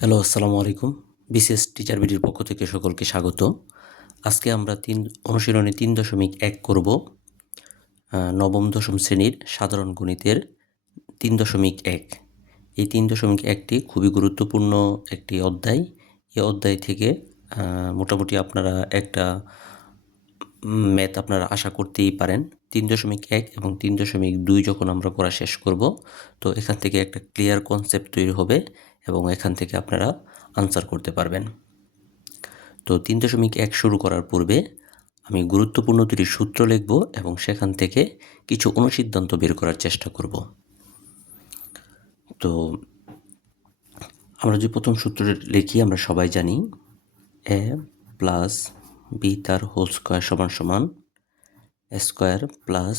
Hello, আসসালামু আলাইকুম। BCS teacher বিডির পক্ষ থেকে সকলকে স্বাগত। আজকে আমরা অনুশীলনী ৩.১ করব। নবম-দশম শ্রেণীর সাধারণ গণিতের ৩.১। এই ৩.১টি খুবই গুরুত্বপূর্ণ একটি অধ্যায়। এই অধ্যায় থেকে মোটামুটি আপনারা একটা ম্যাথ আপনারা আশা করতেই পারেন। ৩.১ এবং ৩.২ যখন আমরা পড়া শেষ করব, তো এখান থেকে একটা ক্লিয়ার কনসেপ্ট তৈরি হবে এবং এখান থেকে আপনারা আনসার করতে পারবেন। তো ৩.১ শুরু করার পূর্বে আমি গুরুত্বপূর্ণ দুটি সূত্র লিখব এবং সেখান থেকে কিছু অনুসিদ্ধান্ত বের করার চেষ্টা করব। তো আমরা যে প্রথম সূত্রটি লিখি, আমরা সবাই জানি a প্লাস বি তার হোল স্কোয়ার সমান সমান a square plus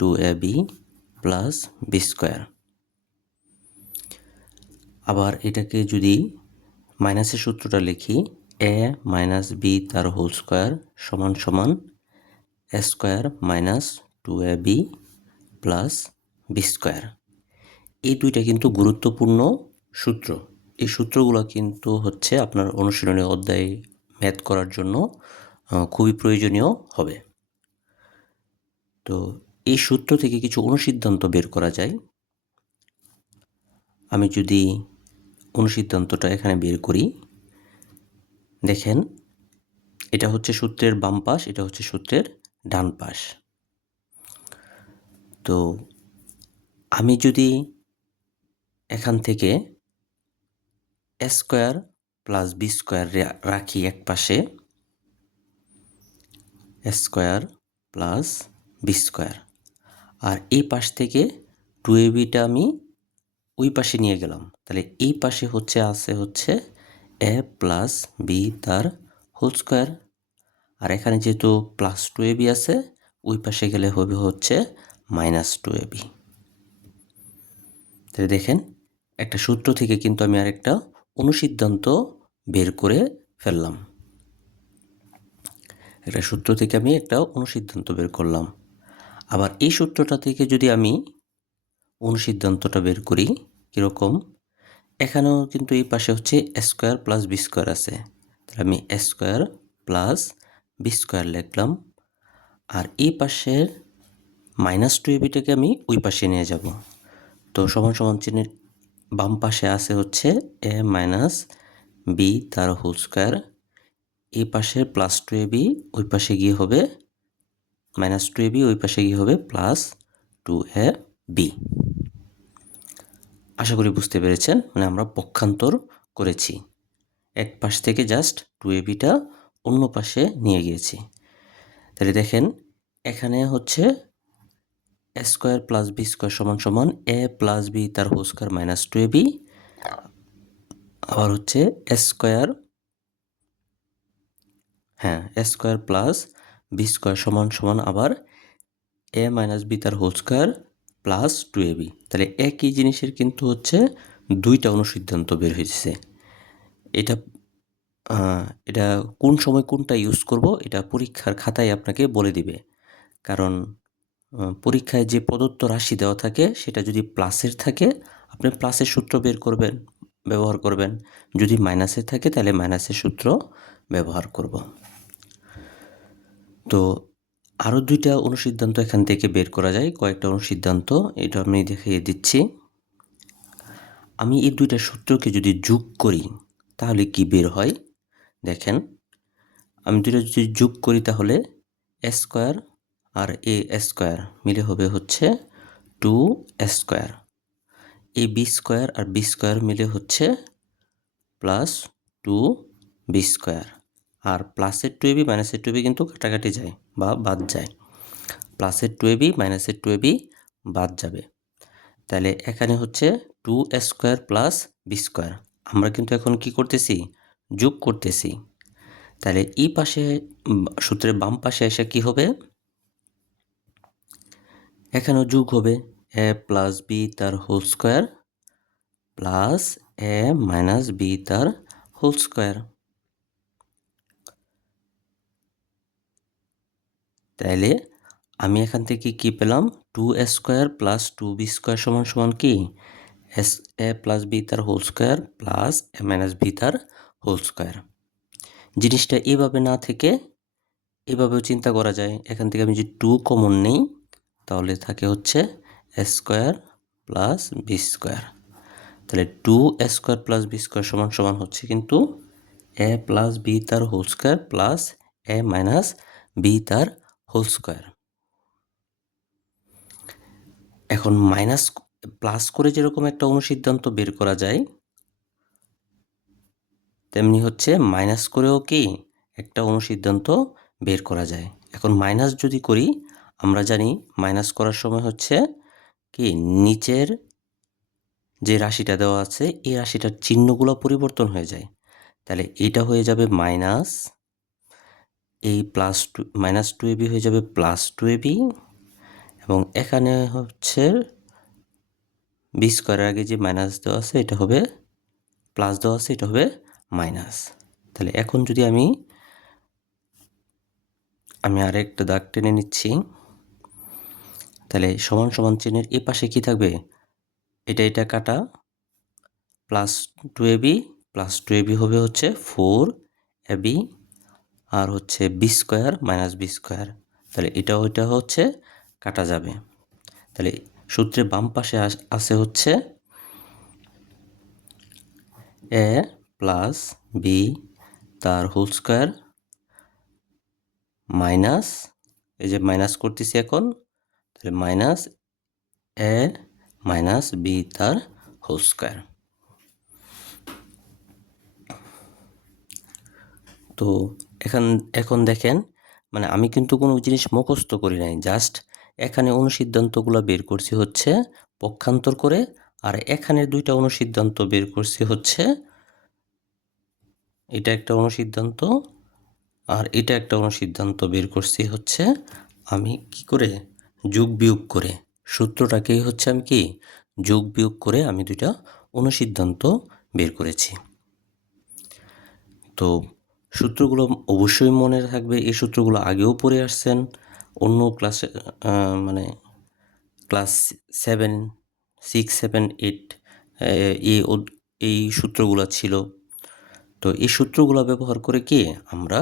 2ab plus B square. আবার এটাকে যদি মাইনাসের সূত্রটা লিখি, a মাইনাস বি তার হোল স্কোয়ার সমান সমান a square minus 2ab plus B square. এই দুইটা কিন্তু গুরুত্বপূর্ণ সূত্র। এই সূত্রগুলো কিন্তু হচ্ছে আপনার অনুশীলনী অধ্যায় ম্যাথ করার জন্য খুবই প্রয়োজনীয় হবে। তো এই সূত্র থেকে কিছু অনুসিদ্ধান্ত বের করা যায়। আমি যদি অনুসিদ্ধান্তটা এখানে বের করি, দেখেন এটা হচ্ছে সূত্রের বাম পাশ, এটা হচ্ছে সূত্রের ডান পাশ। তো আমি যদি এখান থেকে a square plus B square রাখি এক পাশে, a square plus B square, আর এই পাশ থেকে 2abটা আমি ওই পাশে নিয়ে গেলাম, তাহলে এই পাশে আছে a প্লাস বি তার হোল স্কোয়ার, আর এখানে যেহেতু প্লাস 2ab আছে, ওই পাশে গেলে হবে হচ্ছে মাইনাস 2ab। তাহলে দেখেন একটা সূত্র থেকে কিন্তু আমি আরেকটা অনুসিদ্ধান্ত বের করে ফেললাম। একটা সূত্র থেকে আমি একটা অনুসিদ্ধান্ত বের করলাম। আবার এই সূত্রটা থেকে যদি আমি অনুসিদ্ধান্তটা বের করি, কীরকম, এখানেও কিন্তু এই পাশে হচ্ছে a square plus B square আছে, তাহলে আমি a square plus B square লিখলাম। আর এই পাশের মাইনাস 2abটাকে আমি ওই পাশে নিয়ে যাব। তো সমান সমান চিহ্নের বাম পাশে আছে হচ্ছে a মাইনাস বি তার হোল স্কোয়ার, এই পাশে প্লাস 2ab, ওই পাশে গিয়ে হবে মাইনাস 2ab, ওই পাশে গিয়ে হবে প্লাস 2ab। আশা করি বুঝতে পেরেছেন, মানে আমরা পক্ষান্তর করেছি, এক পাশ থেকে জাস্ট 2abটা অন্য পাশে নিয়ে গিয়েছি। তাহলে দেখেন এখানে হচ্ছে a square plus B square সমান সমান a প্লাস বি তার হোল স্কোয়ার মাইনাস 2ab, আবার হচ্ছে a square, a square plus B square সমান সমান আবার a মাইনাস বি তার হোল স্কোয়ার প্লাস 2ab। তাহলে একই জিনিসের কিন্তু হচ্ছে দুইটা অনুসিদ্ধান্ত বের হয়েছে। এটা এটা কোন সময় কোনটা ইউজ করব, এটা পরীক্ষার খাতায় আপনাকে বলে দিবে। কারণ পরীক্ষায় যে প্রদত্ত রাশি দেওয়া থাকে সেটা যদি প্লাসের থাকে, আপনি প্লাসের সূত্র ব্যবহার করবেন। যদি মাইনাসের থাকে তাহলে মাইনাসের সূত্র ব্যবহার করব। তো আরও দুইটা অনুসিদ্ধান্ত এখান থেকে বের করা যায়, কয়েকটা অনুসিদ্ধান্ত, এটা আমি দেখিয়ে দিচ্ছি। আমি এই দুইটা সূত্রকে যদি যোগ করি তাহলে কি বের হয় দেখেন। আমি দুইটা যদি যোগ করি তাহলে a স্কোয়ার আর a স্কোয়ার মিলে হবে হচ্ছে 2a স্কোয়ার, এই বি স্কোয়ার আর বি স্কোয়ার মিলে হচ্ছে প্লাস 2b স্কোয়ার, আর প্লাসের 2ab মাইনাসের 2ab কিন্তু কাটাকাটি যায় বা বাদ যায়, প্লাসের 2ab মাইনাসের 2ab বাদ যাবে। তাহলে এখানে হচ্ছে 2a square plus B square, আমরা কিন্তু এখন কি করতেছি, যোগ করতেছি। তাহলে এই পাশে সূত্রের বাম পাশে এসে কি হবে, এখানেও যোগ হবে a প্লাস বি তার whole square plus a minus B তার হোল স্কোয়ার। তাইলে আমি এখান থেকে কি পেলাম, 2a square plus 2b square সমান সমান কি এস এ প্লাস বি তার whole square plus a minus B তার হোল স্কোয়ার। জিনিসটা এভাবে না থেকে এভাবেও চিন্তা করা যায়। এখান থেকে আমি যদি 2 কমন নেই তাহলে থাকে হচ্ছে a square plus B square. তাহলে 2 স্কোয়ার প্লাস বি স্কোয়ার সমান সমান হচ্ছে কিন্তু এ প্লাস বি তার whole square plus a minus B তার হোল স্কোয়ার। এখন মাইনাস প্লাস করে যেরকম একটা অনুসিদ্ধান্ত বের করা যায়, তেমনি হচ্ছে মাইনাস করেও কি একটা অনুসিদ্ধান্ত বের করা যায়। এখন মাইনাস যদি করি, আমরা জানি মাইনাস করার সময় হচ্ছে কি নিচের যে রাশিটা দেওয়া আছে এই রাশিটার চিহ্নগুলো পরিবর্তন হয়ে যায়। তাহলে এটা হয়ে যাবে মাইনাস, এই প্লাস টু মাইনাস 2ab হয়ে যাবে প্লাস 2ab, এবং এখানে হচ্ছে বি স্কোয়ারের আগে যে মাইনাস দেওয়া আছে এটা হবে প্লাস দেওয়া আছে, এটা হবে মাইনাস। তাহলে এখন যদি আমি আরেকটা দাগ টেনে নিচ্ছি, তাহলে সমান সমান চিহ্নের এই পাশে কি থাকবে, এটা কাটা, প্লাস 2ab প্লাস 2ab হবে হচ্ছে 4ab, আর হচ্ছে B square minus B square. তাহলে এটা হচ্ছে কাটা যাবে। তাহলে সূত্রের বাম পাশে আছে হচ্ছে এ প্লাস বি তার হোল স্কোয়ার মাইনাস, এই যে মাইনাস করতেছি এখন, তাহলে মাইনাস এ মাইনাস বি তার হোল স্কোয়ার। তো এখন দেখেন, মানে আমি কিন্তু কোনো জিনিস মুখস্থ করি নাই, জাস্ট এখানে অনুসিদ্ধান্তগুলো বের করছি হচ্ছে পক্ষান্তর করে, আর এখানে দুইটা অনুসিদ্ধান্ত বের করছি হচ্ছে, এটা একটা অনুসিদ্ধান্ত আর এটা একটা অনুসিদ্ধান্ত বের করছি হচ্ছে আমি কি করে যোগ বিয়োগ করে, সূত্রটাকেই হচ্ছে আমি কি যোগ বিয়োগ করে আমি দুইটা অনুসিদ্ধান্ত বের করেছি। তো সূত্রগুলো অবশ্যই মনে থাকবে, এই সূত্রগুলো আগেও পড়ে আসছেন অন্য ক্লাসে, মানে ক্লাস 7, 6, 7, 8 এই সূত্রগুলো ছিল। তো এই সূত্রগুলো ব্যবহার করে কি আমরা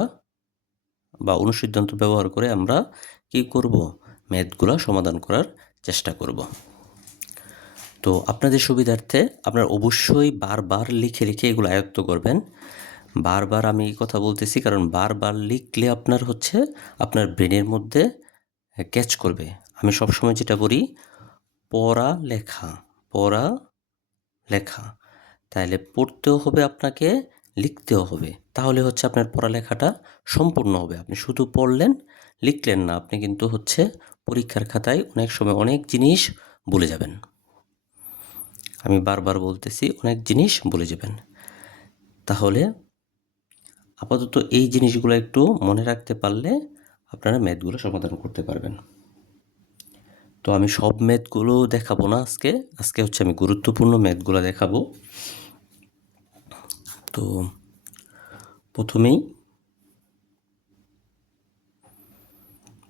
বা অনুসিদ্ধান্ত ব্যবহার করে আমরা কি করব, ম্যাথগুলো সমাধান করার চেষ্টা করব। তো আপনাদের সুবিধার্থে আপনারা অবশ্যই বারবার লিখে লিখে এগুলো আয়ত্ত করবেন। বারবার আমি এই কথা বলতেছি কারণ বারবার লিখলে আপনার হচ্ছে আপনার ব্রেনের মধ্যে ক্যাচ করবে। আমি সবসময় যেটা বলি, পড়া লেখা, তাহলে পড়তেও হবে আপনাকে, লিখতেও হবে, তাহলে হচ্ছে আপনার পড়ালেখাটা সম্পূর্ণ হবে। আপনি শুধু পড়লেন লিখলেন না, আপনি কিন্তু হচ্ছে পরীক্ষার খাতায় অনেক সময় অনেক জিনিস ভুলে যাবেন। আমি বারবার বলতেছি, অনেক জিনিস ভুলে যাবেন। তাহলে আপাতত এই জিনিসগুলো একটু মনে রাখতে পারলে আপনারা ম্যাথগুলো সমাধান করতে পারবেন। তো আমি সব ম্যাথগুলো দেখাবো না আজকে হচ্ছে আমি গুরুত্বপূর্ণ ম্যাথগুলো দেখাবো। তো প্রথমেই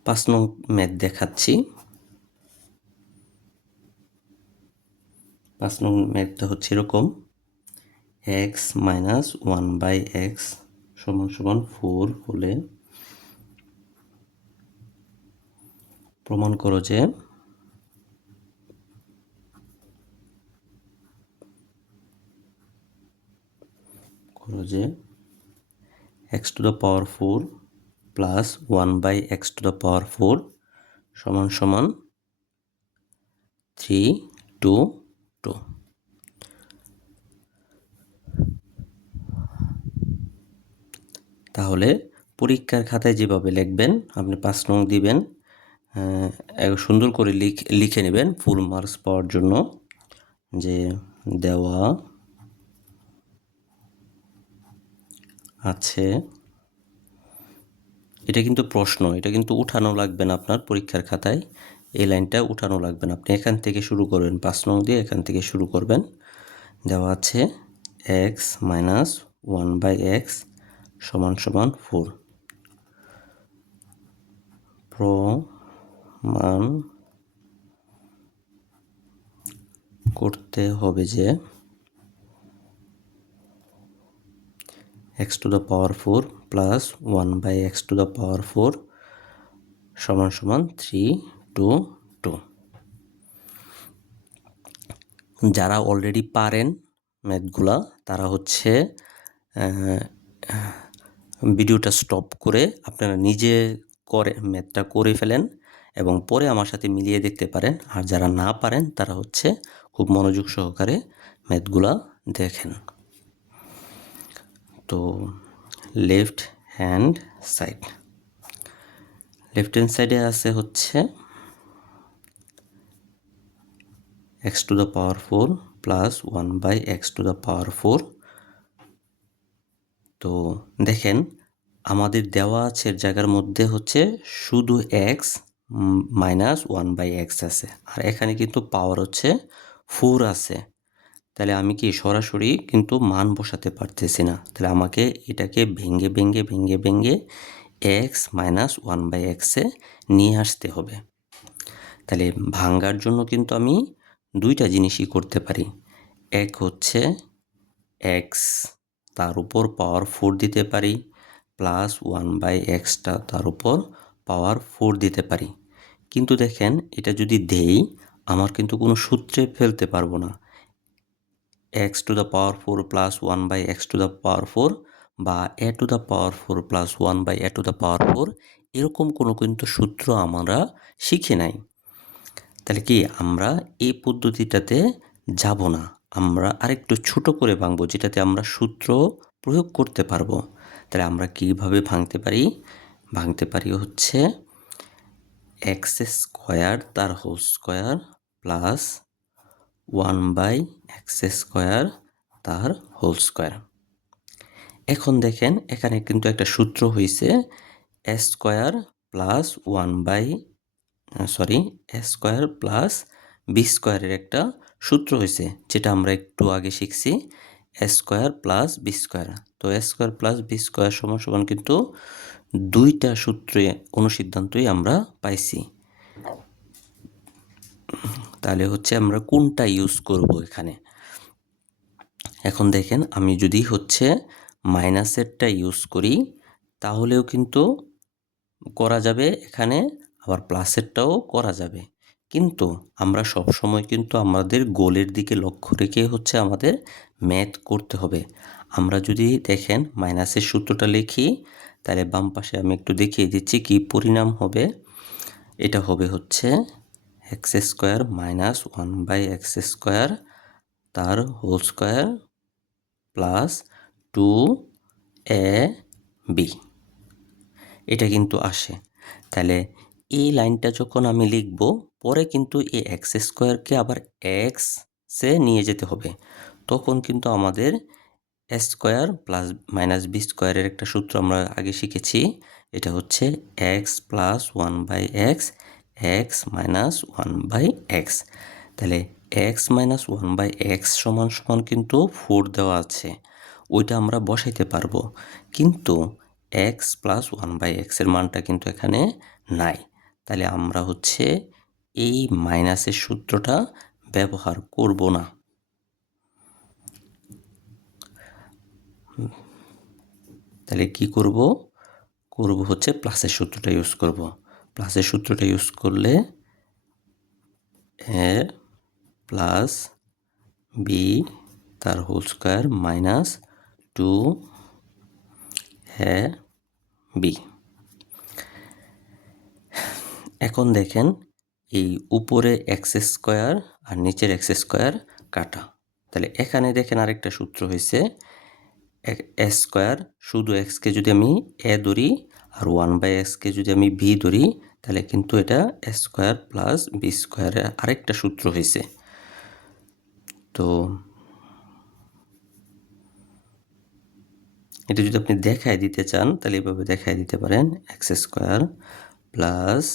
5 নং ম্যাথ দেখাচ্ছি। 5 নং ম্যাথটা হচ্ছে এরকম, এক্স মাইনাস 1/x সমান সমান 4 হলে প্রমাণ করো যে x to the power 4 plus 1/x to the power 4 সমান সমান 3, 2, 2। তাহলে পরীক্ষার খাতায় যেভাবে লিখবেন, আপনি 5 নং দিবেন, সুন্দর করে লিখে নেবেন ফুল মার্কস পাওয়ার জন্য, যে দেওয়া আছে, এটা কিন্তু প্রশ্ন, এটা কিন্তু উঠানো লাগবে না আপনার পরীক্ষার খাতায়, এই লাইনটা উঠানো লাগবে না, আপনি এখান থেকে শুরু করবেন, 5 নং দিয়ে এখান থেকে শুরু করবেন। দেওয়া আছে এক্স মাইনাস 1/x সমান সমান 4, প্রমাণ করতে হবে যে x to the power 4 plus 1/x to the power 4 সমান সমান 3 2 2। যারা অলরেডি পারেন ম্যাথগুলা তারা হচ্ছে ভিডিওটা স্টপ করে আপনারা নিজে করে ম্যাথটা করে ফেলেন এবং পরে আমার সাথে মিলিয়ে দেখতে পারেন। আর যারা না পারেন তারা হচ্ছে খুব মনোযোগ সহকারে ম্যাথগুলা দেখেন। তো লেফট হ্যান্ড সাইডে আছে হচ্ছে x to the power 4 plus 1/x to the power 4। তো দেখেন আমাদের দেওয়া আছে জায়গার মধ্যে হচ্ছে শুধু x মাইনাস 1/x আছে, আর এখানে কিন্তু পাওয়ার হচ্ছে 4 আছে। তাহলে আমি কি সরাসরি কিন্তু মান বসাতে পারতেছি না, তাহলে আমাকে এটাকে ভেঙে x মাইনাস 1/x এ নিয়ে আসতে হবে। তাহলে ভাঙ্গার জন্য কিন্তু আমি দুইটা জিনিসই করতে পারি। এক হচ্ছে x তার উপর পাওয়ার 4 দিতে পারি, প্লাস 1/xটা তার উপর পাওয়ার 4 দিতে পারি। কিন্তু দেখেন এটা যদি দেই আমার কিন্তু কোনো সূত্রে ফেলতে পারবো না। x to the power 4 plus 1/x to the power 4 বা a to the power 4 plus 1/a to the power 4 এরকম কোনো কিন্তু সূত্র আমরা শিখি নাই। তাহলে কি আমরা এই পদ্ধতিটাতে যাব না, আমরা আরেকটু ছোট করে ভাঙবো যেটাতে আমরা সূত্র প্রয়োগ করতে পারবো। তাহলে আমরা কিভাবে ভাঙতে পারি হচ্ছে x স্কোয়ার তার whole square plus 1/x square তার হোল স্কোয়ার। এখন দেখেন এখানে কিন্তু একটা সূত্র হয়েছে a square plus a square plus b স্কোয়ারের একটা সূত্র হয়েছে, যেটা আমরা একটু আগে শিখছি a square plus b square. তো a square plus b square সমান কিন্তু দুইটা সূত্রে অনুসিদ্ধান্তই আমরা পাইছি। তাহলে হচ্ছে আমরা কোনটা ইউজ করব এখানে। এখন দেখেন আমি যদি হচ্ছে মাইনাসেরটা ইউজ করি তাহলেও কিন্তু করা যাবে এখানে, আবার প্লাসেরটাও করা যাবে। কিন্তু আমরা সব সময় কিন্তু আমাদের গোলের দিকে লক্ষ্য রেখে হচ্ছে আমাদের ম্যাথ করতে হবে। আমরা যদি দেখেন মাইনাসের সূত্রটা লিখি তাহলে বাম পাশে আমি একটু দেখিয়ে দিচ্ছি কি পরিণাম হবে। এটা হবে হচ্ছে x square minus 1/x square তার হোল স্কোয়ার প্লাস 2ab, এটা কিন্তু আসে। তাহলে এই লাইনটা যখন আমি লিখব পরে কিন্তু এই x স্কোয়ারকে আবার x সে নিয়ে যেতে হবে, তখন কিন্তু আমাদের a square plus minus b স্কোয়ারের একটা সূত্র আমরা আগে শিখেছি, এটা হচ্ছে x plus 1/x x minus 1/x। তাহলে x মাইনাস 1/x সমান কিন্তু 4 দেওয়া আছে, ওইটা আমরা বসাইতে পারবো, কিন্তু x প্লাস 1/x এর মানটা কিন্তু এখানে নাই। তাহলে আমরা হচ্ছে এই মাইনাসের সূত্রটা ব্যবহার করব না। তাহলে কি করব হচ্ছে প্লাসের সূত্রটা ইউজ করব। প্লাসের সূত্রটা ইউজ করলে a প্লাস b তার হোল স্কোয়ার মাইনাস 2ab। এখন দেখেন এই উপরে x স্কোয়ার আর নিচের x স্কোয়ার কাটা, তাহলে এখানে দেখেন আরেকটা সূত্র হয়েছে a স্কোয়ার শুধু xকে যদি আমি a ধরি আর 1/xকে যদি আমি b ধরি তাহলে কিন্তু এটা a স্কোয়ার প্লাস b স্কোয়ারের আরেকটা সূত্র হয়েছে। তো এটা যদি আপনি দেখায় দিতে চান তাহলে এভাবে দেখায় দিতে পারেন x স্কোয়ার প্লাস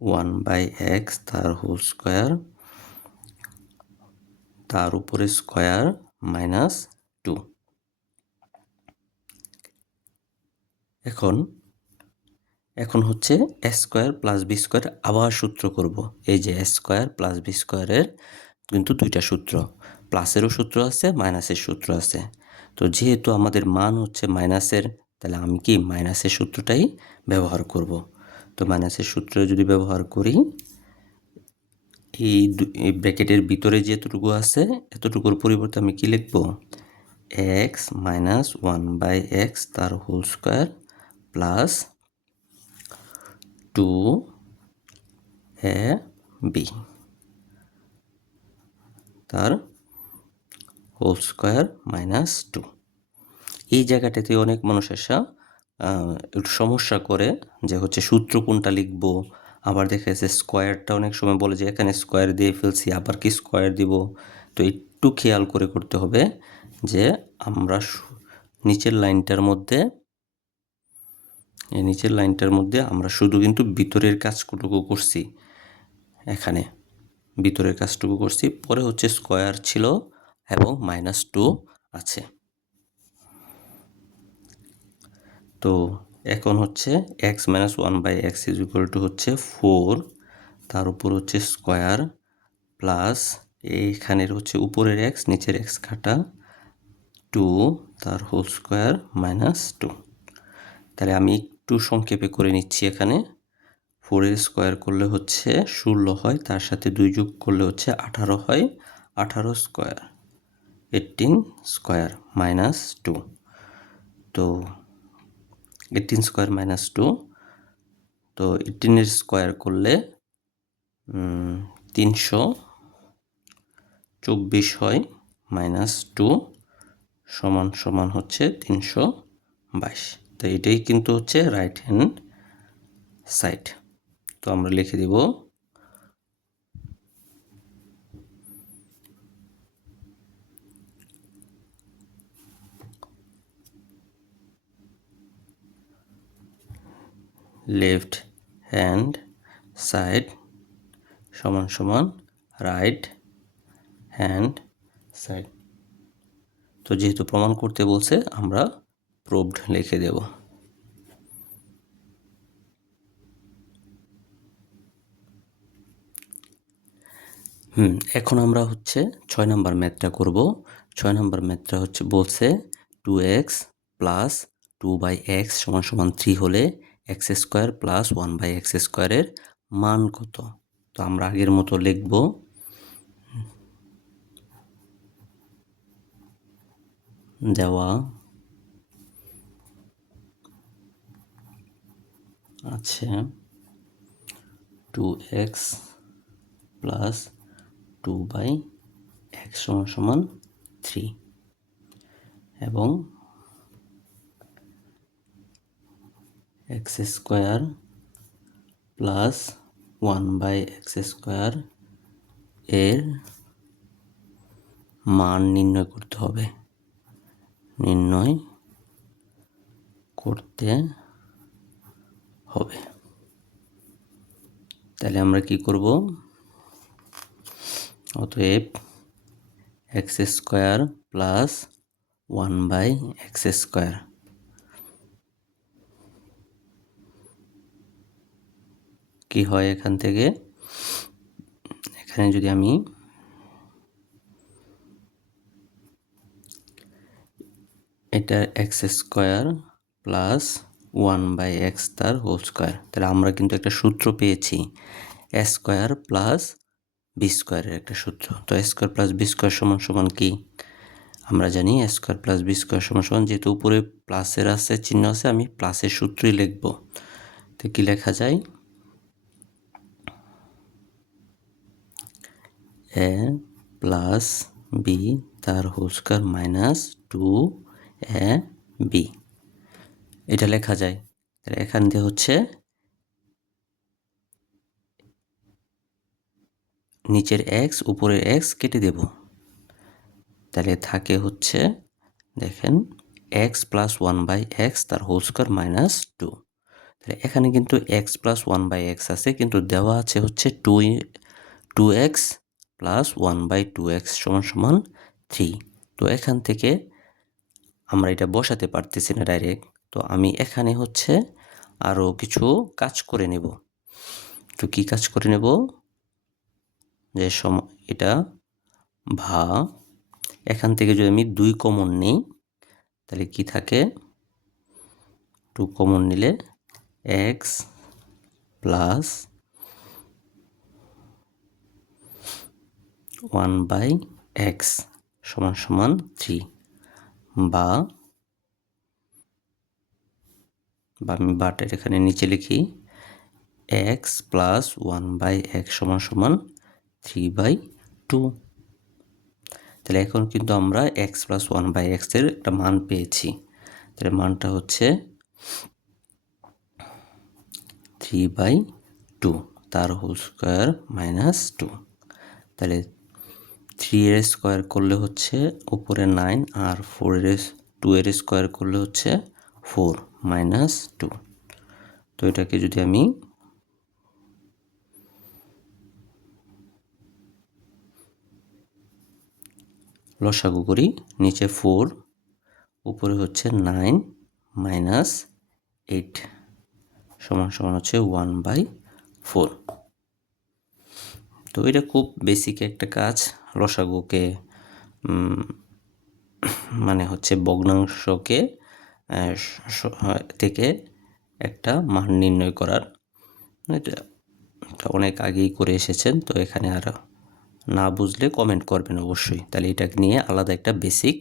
1/x তার হোল স্কোয়ার তার উপরে স্কোয়ার মাইনাস 2। এখন হচ্ছে a square plus b square আবার সূত্র করব। এই যে a স্কোয়ার প্লাস b স্কোয়ারের কিন্তু দুইটা সূত্র, প্লাসেরও সূত্র আছে, মাইনাসের সূত্র আছে। তো যেহেতু আমাদের মান হচ্ছে মাইনাসের, তাহলে আমি কি মাইনাসের সূত্রটাই ব্যবহার করব। তো মাইনাসের সূত্র যদি ব্যবহার করি, এই ব্র্যাকেটের ভিতরে যেতটুকু আছে এতটুকুর পরিবর্তে আমি কি লিখব, এক্স মাইনাস 1/x তার হোল স্কোয়ার প্লাস 2ab তার হোল স্কোয়ার মাইনাস 2। এই জায়গাটাতে অনেক মানুষ এসে একটু সমস্যা করে যে হচ্ছে সূত্র কোনটা লিখবো, আবার দেখা যাচ্ছে স্কোয়ারটা অনেক সময় বলে যে এখানে স্কোয়ার দিয়ে ফেলছি, আবার কি স্কোয়ার দিব। তো একটু খেয়াল করে করতে হবে যে আমরা নিচের লাইনটার মধ্যে আমরা শুধু কিন্তু ভিতরের কাজটুকু করছি, এখানে ভিতরের কাজটুকু করছি, পরে হচ্ছে স্কোয়ার ছিল এবং -2 আছে। তো এখন হচ্ছে x - 1/x হচ্ছে 4, তার উপর হচ্ছে স্কোয়ার প্লাস এইখানের হচ্ছে উপরের x নিচের x কাটা 2 তার হোল স্কোয়ার -2। তাহলে আমি একটু সংক্ষেপে করে নিচ্ছি। এখানে 4 স্কোয়ার করলে হচ্ছে 16 হয়, তার সাথে 2 যোগ করলে হচ্ছে 18 হয়, 18 স্কোয়ার 18 স্কোয়ার -2। তো 18 স্কোয়ার -2, তো 18 স্কোয়ার করলে 324 হয়, -2 সমান হচ্ছে 322। তো এটাই কিন্তু হচ্ছে রাইট হ্যান্ড সাইড। তো আমরা লিখে দিব লেফট হ্যান্ড সাইড সমান রাইট হ্যান্ড সাইড। তো যেহেতু প্রমাণ করতে বলছে আমরা প্রুভড লিখে দেব। এখন আমরা হচ্ছে 6 নাম্বার ম্যাথটা করব। 6 নাম্বার ম্যাথটা হচ্ছে বলছে 2x প্লাস 2/x = 3 হলে x² প্লাস 1/x² এর মান কত। তো আমরা আগের মতো লিখব, দেওয়া আছে 2x প্লাস 2/x = 3 এবং x² প্লাস 1/x² এর মান নির্ণয় করতে হবে। তাহলে আমরা কি করব, অতএব x² প্লাস 1/x² কি হয় এখান থেকে, এখানে যদি আমি এটা x² প্লাস 1/x তার হোল স্কোয়ার, তাহলে আমরা কিন্তু একটা সূত্র পেয়েছি a² প্লাস b² এর একটা সূত্র। তো a² প্লাস b² সমান কি আমরা জানি, a² প্লাস b² সমান যেহেতু উপরে প্লাসের আছে চিহ্ন আছে, আমি প্লাসের সূত্রই লিখব। তো কি লেখা যায়, a প্লাস b তার হোল স্কোয়ার -2ab এটা লেখা যায়। তাহলে এখান দিয়ে হচ্ছে নিচের x উপরের x কেটে দেব, তাহলে থাকে হচ্ছে দেখেন x প্লাস 1/x তার হোল স্কোয়ার -2। তাহলে এখানে কিন্তু x প্লাস 1/x আছে, কিন্তু দেওয়া আছে হচ্ছে 2x প্লাস 1/2x = 3। তো এখান থেকে আমরা এটা বসাতে পারতেছি না ডাইরেক্ট, তো আমি এখানে হচ্ছে আরও কিছু কাজ করে নেব। তো কি কাজ করে নেব, যে এটা ভা, এখান থেকে যদি আমি 2 কমন নিই তাহলে কি থাকে, 2 কমন নিলে এক্স প্লাস 1/x সমান সমান 3, বা আমি বাটের এখানে নিচে লিখি এক্স প্লাস 1/x সমান সমান 3/2। তাহলে এখন কিন্তু আমরা এক্স প্লাস 1/x এর একটা মান পেয়েছি। তাহলে মানটা হচ্ছে 3/2 তার হোল স্কোয়ার মাইনাস 2। তাহলে 3 এর স্কোয়ার করলে হচ্ছে উপরে 9, আর 2 এর স্কোয়ার করলে হচ্ছে 4 মাইনাস 2। তো এটাকে যদি আমি লসাগু করি, নিচে 4, উপরে হচ্ছে 9 মাইনাস 8 সমান সমান হচ্ছে 1/4। তো এটা খুব বেসিক একটা কাজ, লসাগুকে মানে হচ্ছে ভগ্নাংশকে থেকে একটা মান নির্ণয় করার। এটা অনেক আগেই করে এসেছেন, তো এখানে আর না বুঝলে কমেন্ট করবেন অবশ্যই। তাহলে এটাকে নিয়ে আলাদা একটা বেসিক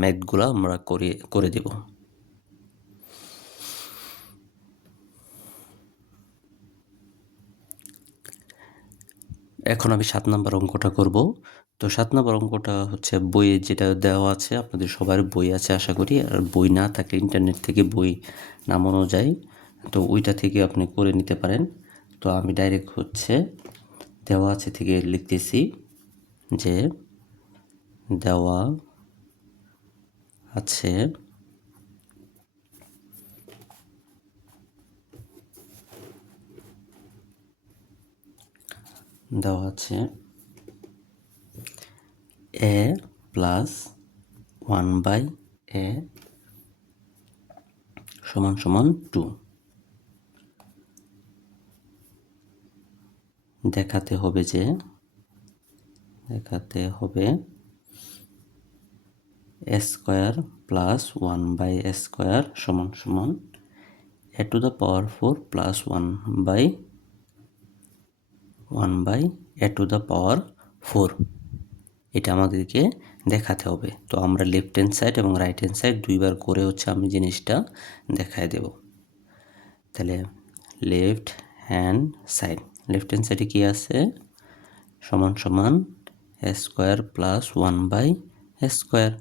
ম্যাথগুলো আমরা করে দেব। এখন আমি 7 নম্বর অঙ্কটা করব। তো 7 নম্বর অঙ্কটা হচ্ছে বইয়ে যেটা দেওয়া আছে, আপনাদের সবার বই আছে আশা করি, আর বই না থাকলে ইন্টারনেট থেকে বই নামানো যায়, তো ওইটা থেকে আপনি করে নিতে পারেন। তো আমি ডাইরেক্ট হচ্ছে দেওয়া আছে থেকে লিখতেছি যে দেওয়া আছে a প্লাস 1/a সমান সমান 2। দেখাতে হবে a square plus 1/a square সমান সমান a to the power 4 plus 1/a to the power 4। এটা আমাদেরকে দেখাতে হবে। তো আমরা লেফট হ্যান্ড সাইড এবং রাইট হ্যান্ড সাইড দুইবার করে হচ্ছে আমি জিনিসটা দেখায় দেব। তাহলে লেফট হ্যান্ড সাইডে কি আছে, সমান সমান a square plus 1/a square.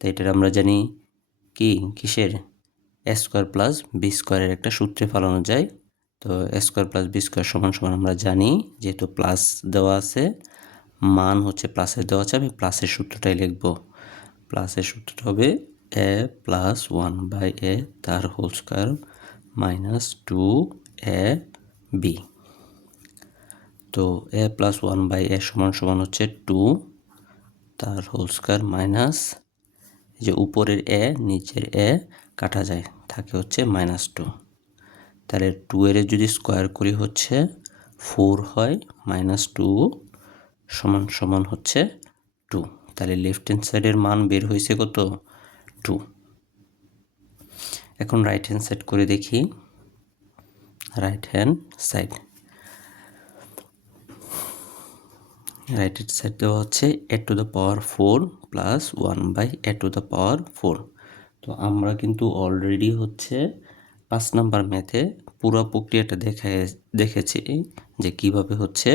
তো এটার আমরা জানি কিসের a স্কোয়ার প্লাস বি স্কোয়ারের একটা সূত্রে ফেলানো যায়। তো a square plus B square সমান সমান আমরা জানি, যেহেতু প্লাস দেওয়া আছে, মান হচ্ছে প্লাসের দেওয়া আছে, আমি প্লাসের সূত্রটাই লিখব। প্লাসের সূত্রটা হবে a প্লাস 1/a তার হোল স্কোয়ার মাইনাস 2ab। তো a প্লাস 1/a সমান সমান হচ্ছে 2 তার হোল স্কোয়ার মাইনাস, যে উপরের a নিচের a কাটা যায়, থাকে হচ্ছে -2। তাহলে 2 এর যদি স্কোয়ার করি হচ্ছে 4 হয়, -2 সমান সমান হচ্ছে 2। তাহলে লেফট হ্যান্ড সাইডের মান বের হয়েছে কত, 2। এখন রাইট হ্যান্ড সাইড করে দেখি। রাইট হ্যান্ড সাইড দেওয়া হচ্ছে a to the power 4 plus 1/a to the power 4। তো আমরা কিন্তু অলরেডি হচ্ছে 5 নাম্বার ম্যাথে পুরো প্রক্রিয়াটা দেখেছি যে কিভাবে হচ্ছে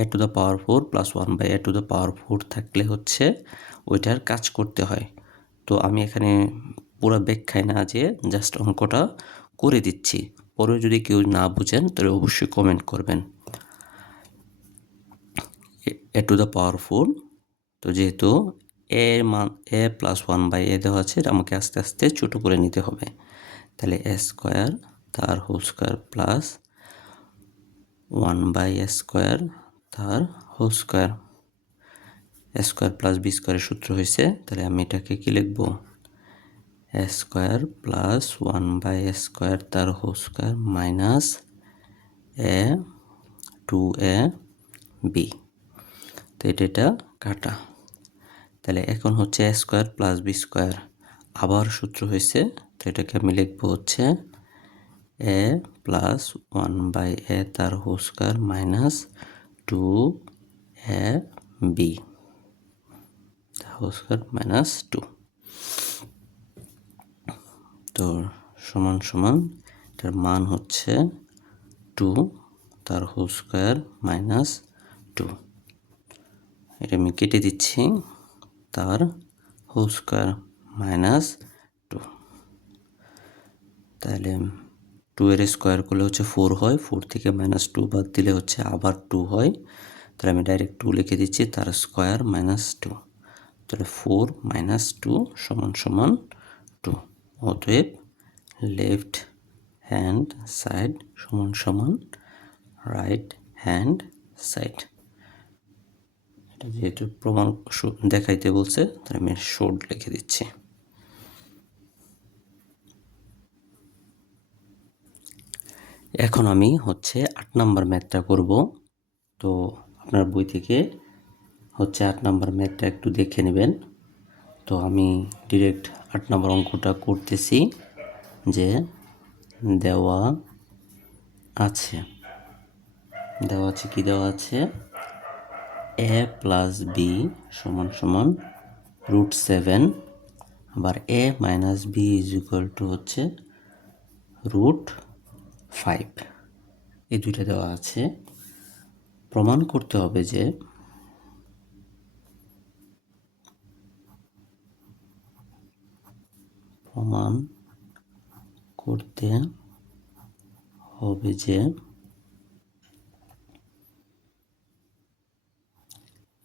a to the power 4 plus 1/a to the power 4 থাকলে হচ্ছে ওইটার কাজ করতে হয়। তো আমি এখানে পুরো ব্যাখ্যায় না যে জাস্ট অঙ্কটা করে দিচ্ছি, পরে যদি কেউ না বুঝেন তাহলে অবশ্যই কমেন্ট করবেন। a টু দ্য পাওয়ার 4, তো যেহেতু a এর মান a প্লাস 1/a দেওয়া আছে, এটা আমাকে আস্তে আস্তে ছোটো করে নিতে হবে। তাহলে a স্কোয়ার তার whole square plus 1/a square তার whole square, a square plus b স্কোয়ারের সূত্র হয়েছে। তাহলে আমি এটাকে কি লিখব, a square plus 1/a square তার whole square minus a 2ab। তো এটা কাটা। তাহলে এখন হচ্ছে a square plus B square আবার সূত্র হয়েছে। তো এটাকে আমি লিখবো হচ্ছে এ প্লাস 1/a তার whole square minus 2ab whole square minus 2। তো সমান সমান এটার মান হচ্ছে 2 তার হোল স্কোয়ার মাইনাস 2। এটা আমি কেটে দিচ্ছি, তার হোল স্কোয়ার মাইনাস 2। তাহলে 2 এর স্কোয়ার করলে হচ্ছে 4 হয়, 4 থেকে মাইনাস 2 বাদ দিলে হচ্ছে আবার 2 হয়। তাহলে আমি ডাইরেক্ট 2 লিখে দিচ্ছি, তার স্কোয়ার মাইনাস 2। তাহলে 4 মাইনাস 2 সমান সমান 2। অতএব লেফট হ্যান্ড সাইড সমান সমান রাইট হ্যান্ড সাইড। এটা যেহেতু প্রমাণ দেখাইতে বলছে, তাহলে আমি শোড লিখে দিচ্ছি। এখন আমি হচ্ছে 8 নাম্বার ম্যাথটা করব। তো আপনার বই থেকে হচ্ছে 8 নাম্বার ম্যাথটা একটু দেখে নেবেন। তো আমি ডিরেক্ট 8 নাম্বার অঙ্কটা করতেছি। যে দেওয়া আছে কি দেওয়া আছে, a প্লাস বি সমান সমান √7, আবার a minus B is equal to হচ্ছে √5। এই দুইটা দেওয়া আছে। প্রমাণ করতে হবে যে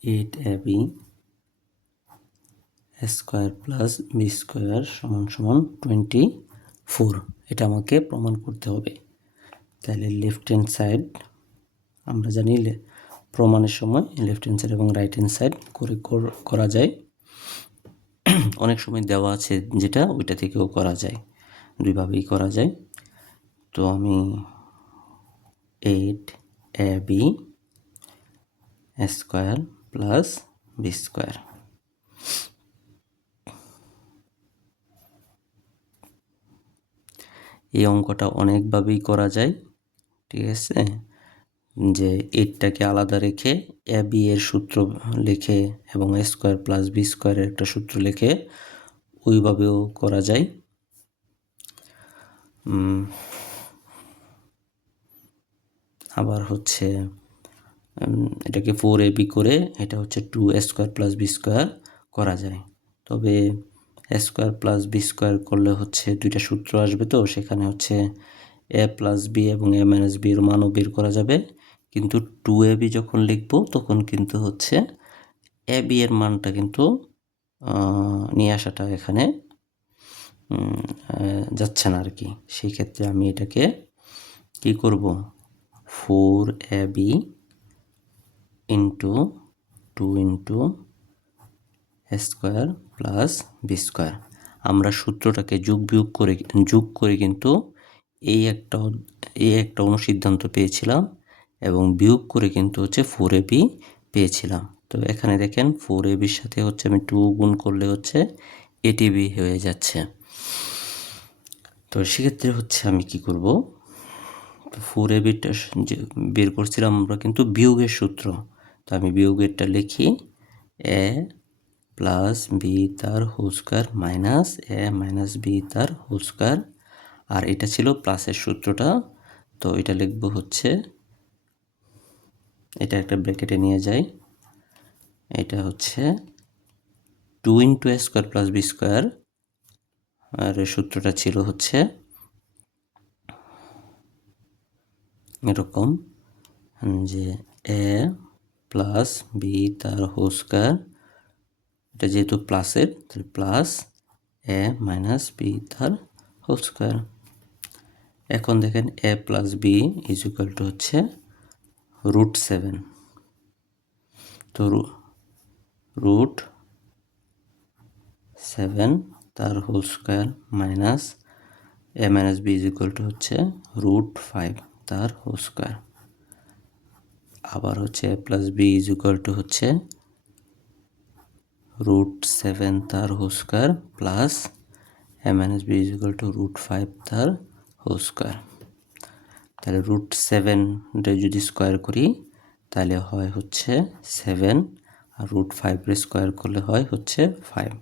(8ab square plus B square সমান সমান 24) এটা আমাকে প্রমাণ করতে হবে। তাহলে লেফট হ্যান্ড সাইড আমরা জানি প্রমাণের সময় লেফট হ্যান্ড সাইড এবং রাইট হ্যান্ড সাইড করা যায়। অনেক সময় দেওয়া আছে যেটা, ওইটা থেকেও করা যায়, দুইভাবেই করা যায়। তো আমি 8ab square plus B square, এই অঙ্কটা অনেকভাবেই করা যায়। ঠিক আছে, যে 8টাকে আলাদা রেখে এ বি এর সূত্র লিখে এবং এ স্কোয়ার প্লাস বি স্কোয়ারের একটা সূত্র লিখে ওইভাবেও করা যায়। আবার হচ্ছে এটাকে 4ab করে এটা হচ্ছে 2a square plus B square করা যায়। তবে এ স্কোয়ার প্লাস বি স্কোয়ার করলে হচ্ছে দুইটা সূত্র আসবে, তো সেখানে হচ্ছে এ প্লাস বি এবং এ মাইনাস বির মানও বের করা যাবে। কিন্তু 2ab যখন লিখবো তখন কিন্তু হচ্ছে এ বি এর মানটা কিন্তু নিয়ে আসাটা এখানে যাচ্ছে না আর কি। সেই ক্ষেত্রে আমি এটাকে কি করব, 4ab into 2 into a square plus B square. আমরা সূত্রটাকে যোগ করে কিন্তু এই একটা অনুসিদ্ধান্ত পেয়েছিলাম এবং বিয়োগ করে কিন্তু হচ্ছে 4ab পেয়েছিলাম। তো এখানে দেখেন 4abর সাথে হচ্ছে আমি 2 গুণ করলে হচ্ছে atb হয়ে যাচ্ছে। তো সেক্ষেত্রে হচ্ছে আমি কি করব, 4abটা বের করছিলাম আমরা কিন্তু বিয়োগের সূত্র। তো আমি বিয়োগেরটা লিখি, এ প্লাস বি তার whole square minus a minus B তার হোল স্কোয়ার। আর এটা ছিল প্লাসের সূত্রটা, তো এটা লিখবো হচ্ছে, এটা একটা ব্র্যাকেটে নিয়ে যাই, এটা হচ্ছে 2 into a square plus B square. আর সূত্রটা ছিল হচ্ছে এরকম যে এ প্লাস বি তার হোল স্কোয়ার, এটা যেহেতু প্লাসের তাহলে প্লাস এ মাইনাস বি তার হোল স্কোয়ার। এখন দেখেন a plus b is equal to হচ্ছে √7। তো √7 তার whole square minus a minus B is equal to হচ্ছে √5 তার হোল স্কোয়ার। আবার হচ্ছে a plus b is equal to হচ্ছে √7 তার whole square plus a minus B is equal to √5 তার হোল স্কোয়ার। তাহলে √7 যদি স্কোয়ার করি তাহলে হয় হচ্ছে 7, আর √5 স্কোয়ার করলে হয় হচ্ছে 5।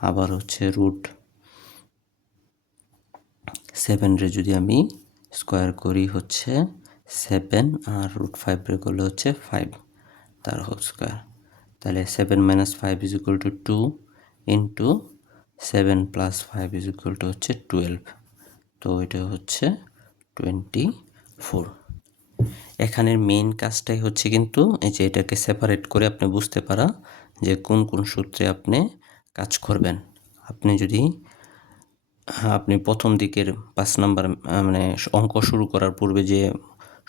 আবার হচ্ছে √7 যদি আমি স্কোয়ার করি হচ্ছে 7, আর √5 করলে হচ্ছে 5 তার হোল স্কোয়ার। তাহলে 7 minus 5 is equal to 2 into 7 plus 5 is equal to হচ্ছে 12। তো এটা হচ্ছে 24। এখানের মেইন কাজটাই হচ্ছে কিন্তু এই যে এটাকে সেপারেট করে আপনি বুঝতে পারা যে কোন কোন সূত্রে আপনি কাজ করবেন। আপনি প্রথম দিকের 5 নাম্বার মানে অঙ্ক শুরু করার পূর্বে যে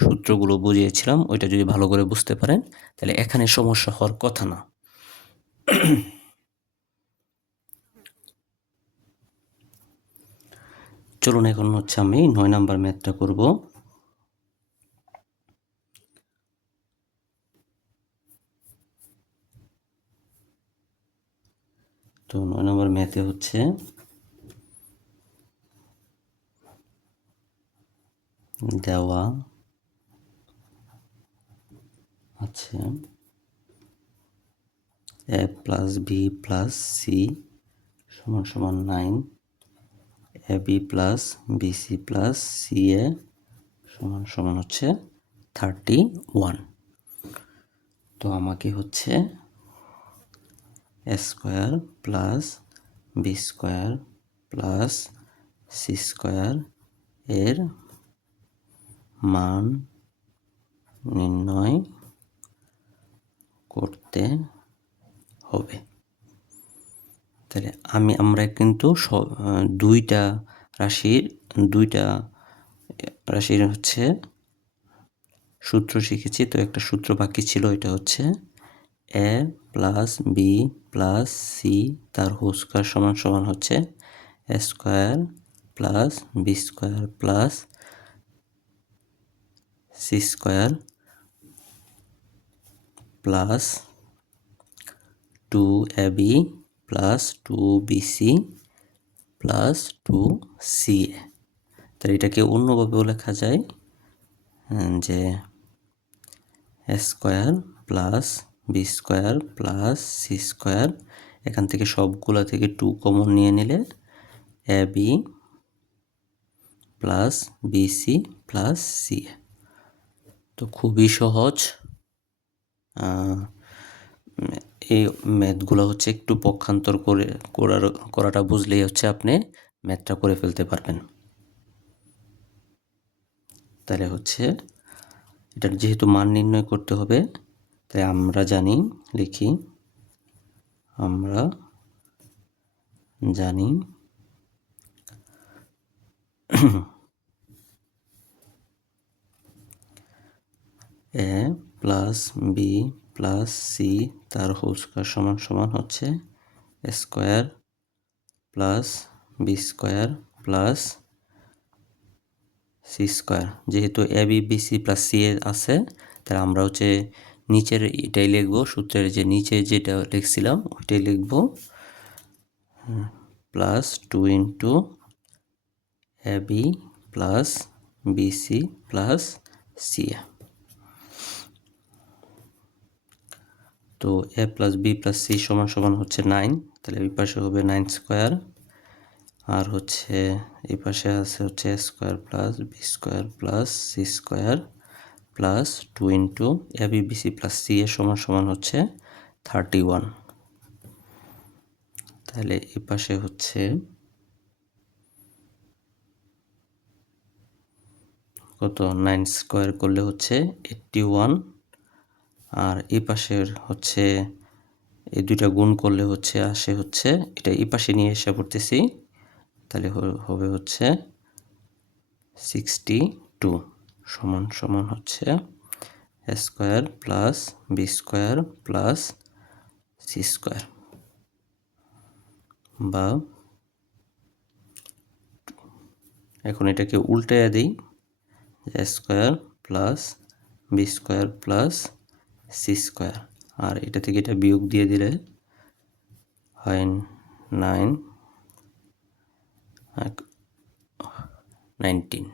সূত্রগুলো বুঝিয়েছিলাম ওইটা যদি ভালো করে বুঝতে পারেন তাহলে এখানে সমস্যা হওয়ার কথা না। চলুন এখন হচ্ছে আমি 9 নাম্বার ম্যাথটা করব। তো 9 নম্বর ম্যাথে হচ্ছে দেওয়া আছে a plus b plus c সমান সমান 9, a b plus b c plus c a সমান সমান হচ্ছে 31। তো আমাকে হচ্ছে a square plus B square plus c square এর মান নির্ণয় করতে হবে। তাহলে আমরা কিন্তু দুইটা রাশির হচ্ছে সূত্র শিখেছি। তো একটা সূত্র বাকি ছিল, এটা হচ্ছে a plus b plus c তার হোল স্কোয়ার সমান সমান হচ্ছে a square plus B square plus c square plus 2ab plus 2bc plus 2ca। তাহলে এটাকে অন্যভাবেও লেখা যায় যে a square plus B square plus c square, এখান থেকে সবগুলা থেকে 2 কমন নিয়ে নিলে a b plus b c plus c. তো খুবই সহজ। এই ম্যাথগুলো হচ্ছে একটু পক্ষান্তর করাটা বুঝলেই হচ্ছে আপনি ম্যাথটা করে ফেলতে পারবেন। তাহলে হচ্ছে এটার যেহেতু মান নির্ণয় করতে হবে, তাই আমরা জানি a plus b plus c তার হোল স্কোয়ার সমান সমান হচ্ছে a square plus B square plus c square. যেহেতু a b b c plus c a আছে, তাহলে আমরা হচ্ছে নিচের এটাই লিখবো, সূত্রের যে নিচে যেটা লিখছিলাম ওইটাই লিখবো, plus 2 into a b plus b c plus c a. তো a plus b plus c সমান সমান হচ্ছে 9, তাহলে এই পাশে হবে 9 স্কোয়ার, আর হচ্ছে এই পাশে আছে হচ্ছে a square plus B square plus c square plus 2 into a b b c plus c a সমান সমান হচ্ছে 31। তাহলে এই পাশে হচ্ছে কত, 9 স্কোয়ার করলে হচ্ছে 81, আর এই পাশের হচ্ছে এই দুইটা গুণ করলে হচ্ছে আসে হচ্ছে, এটা এই পাশে নিয়ে এসে পড়তেছি, তাহলে হবে হচ্ছে 62 সমান সমান হচ্ছে a square plus B square plus c square, বা এখন এটাকে উল্টাইয়া দিই, a square plus B square plus c square, আর এটা থেকে এটা বিয়োগ দিয়ে দিলে হয় 19।